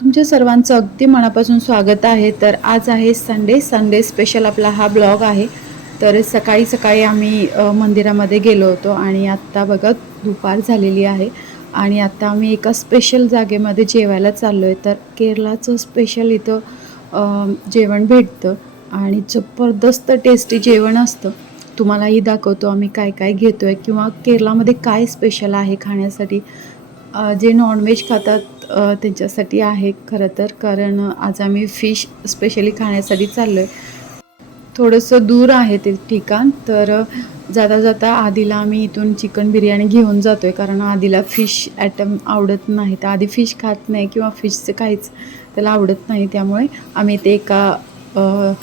तुमच्या सर्वांचं अगदी मनापासून स्वागत आहे. तर आज आहे संडे संडे स्पेशल आपला हा ब्लॉग आहे. तर सकाळी सकाळी आम्ही मंदिरामध्ये गेलो होतो आणि आत्ता बघा दुपार झालेली आहे. आणि आत्ता आम्ही एका स्पेशल जागेमध्ये जेवायला चाललो आहे तर केरळाचं स्पेशल इथं जेवण भेटतं आणि जबरदस्त टेस्टी जेवण असतं. तुम्हालाही दाखवतो आम्ही काय काय घेतो आहे किंवा केरळामध्ये काय स्पेशल आहे खाण्यासाठी. जे नॉनव्हेज खातात त्यांच्यासाठी आहे खरं तर कारण आज आम्ही फिश स्पेशली खाण्यासाठी चाललो आहे थोडंसं दूर आहे ते ठिकाण तर जाता जाता आधीला आम्ही इथून चिकन बिर्याणी घेऊन जातो आहे कारण आधीला फिश ॲटम आवडत नाही. तर आधी फिश खात नाही किंवा फिशचं काहीच त्याला आवडत नाही त्यामुळे आम्ही ते एका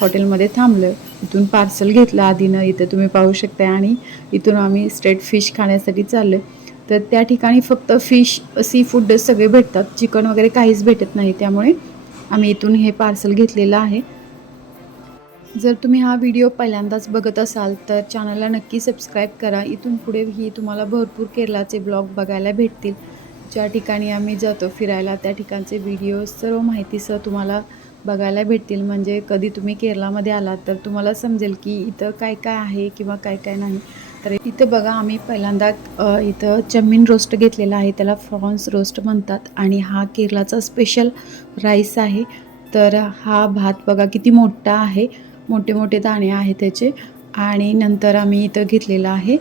हॉटेलमध्ये थांबलो इथून पार्सल घेतलं आधीनं इथं तुम्ही पाहू शकता आणि इथून आम्ही स्ट्रेट फिश खाण्यासाठी चाललो आहे तर त्या ठिकाणी फक्त फिश सी फूड सगळे भेटतात. चिकन वगैरे काहीच भेटत नाही. त्यामुळे आम्ही इथून हे पार्सल घेतलेलं आहे. जर तुम्ही हा व्हिडिओ पहिल्यांदाच बघत असाल तर चॅनलला नक्की सबस्क्राईब करा. इथून पुढेही तुम्हाला भरपूर केरळाचे ब्लॉग बघायला भेटतील. ज्या ठिकाणी आम्ही जातो फिरायला त्या ठिकाणचे व्हिडिओ सर्व माहितीसह तुम्हाला बघायला भेटतील. म्हणजे कधी तुम्ही केरळामध्ये आलात तर तुम्हाला समजेल की इथं काय काय आहे किंवा काय काय नाही. तर इथं बघा आम्ही पहिल्यांदा इथं चमीन रोस्ट घेतलेला आहे. त्याला फ्रॉन्स रोस्ट म्हणतात आणि हा केरळाचा स्पेशल राईस आहे. तर हा भात बघा किती मोठा आहे. मोठे मोठे दाणे आहे त्याचे. आणि नंतर आम्ही इथं घेतलेला आहे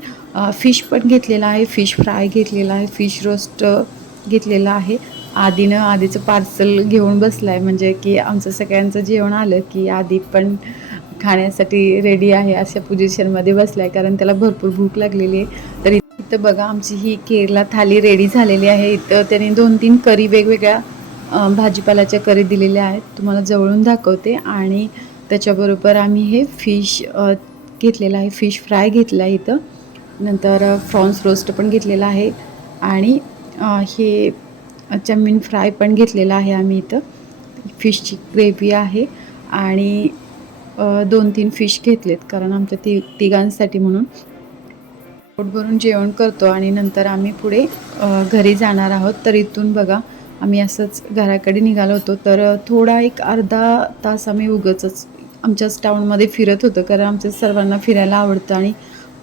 फिश पण घेतलेला आहे. फिश फ्राय घेतलेला आहे. फिश रोस्ट घेतलेला आहे. आधीनं आधीचं पार्सल घेऊन बसला आहे म्हणजे की आमचं सगळ्यांचं जेवण आलं की आधी पण खाण्यासाठी रेडी आहे अशा पोझिशनमध्ये बसला आहे कारण त्याला भरपूर भूक लागलेली आहे. तर इथं बघा आमची ही केरला थाली रेडी झालेली आहे. इथं त्याने दोन तीन करी वेगवेगळ्या भाजीपाल्याच्या करी दिलेल्या आहेत. तुम्हाला जवळून दाखवते. आणि त्याच्याबरोबर आम्ही हे फिश घेतलेलं आहे. फिश फ्राय घेतला आहे इथं. नंतर फ्रॉन्स रोस्ट पण घेतलेला आहे. आणि हे चमीन फ्राय पण घेतलेला आहे आम्ही इथं. फिशची ग्रेव्ही आहे. आणि दोन तीन फिश घेतलेत. कारण आमच्या ति तिघांसाठी म्हणून. पोट भरून जेवण करतो आणि नंतर आम्ही पुढे घरी जाणार आहोत. तर इथून बघा आम्ही असंच घराकडे निघालो होतो. तर थोडा एक अर्धा तास आम्ही उगच आमच्याच टाऊनमध्ये फिरत होतो. कारण आमच्या सर्वांना फिरायला आवडतं आणि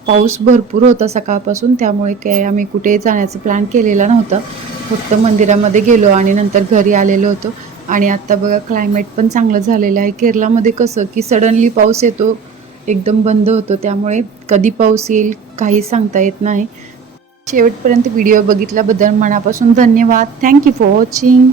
पाऊस भरपूर होता सकाळपासून. त्यामुळे काय आम्ही कुठे जाण्याचा प्लॅन केलेला नव्हता. फक्त मंदिरामध्ये गेलो आणि नंतर घरी आलेलो होतो. आणि आत्ता बघा क्लायमेट पण चांगलं झालेलं आहे. केरळामध्ये कसं की सडनली पाऊस येतो एकदम बंद होतो. त्यामुळे कधी पाऊस येईल काही सांगता येत नाही. शेवटपर्यंत व्हिडिओ बघितल्याबद्दल मनापासून धन्यवाद. Thank you for watching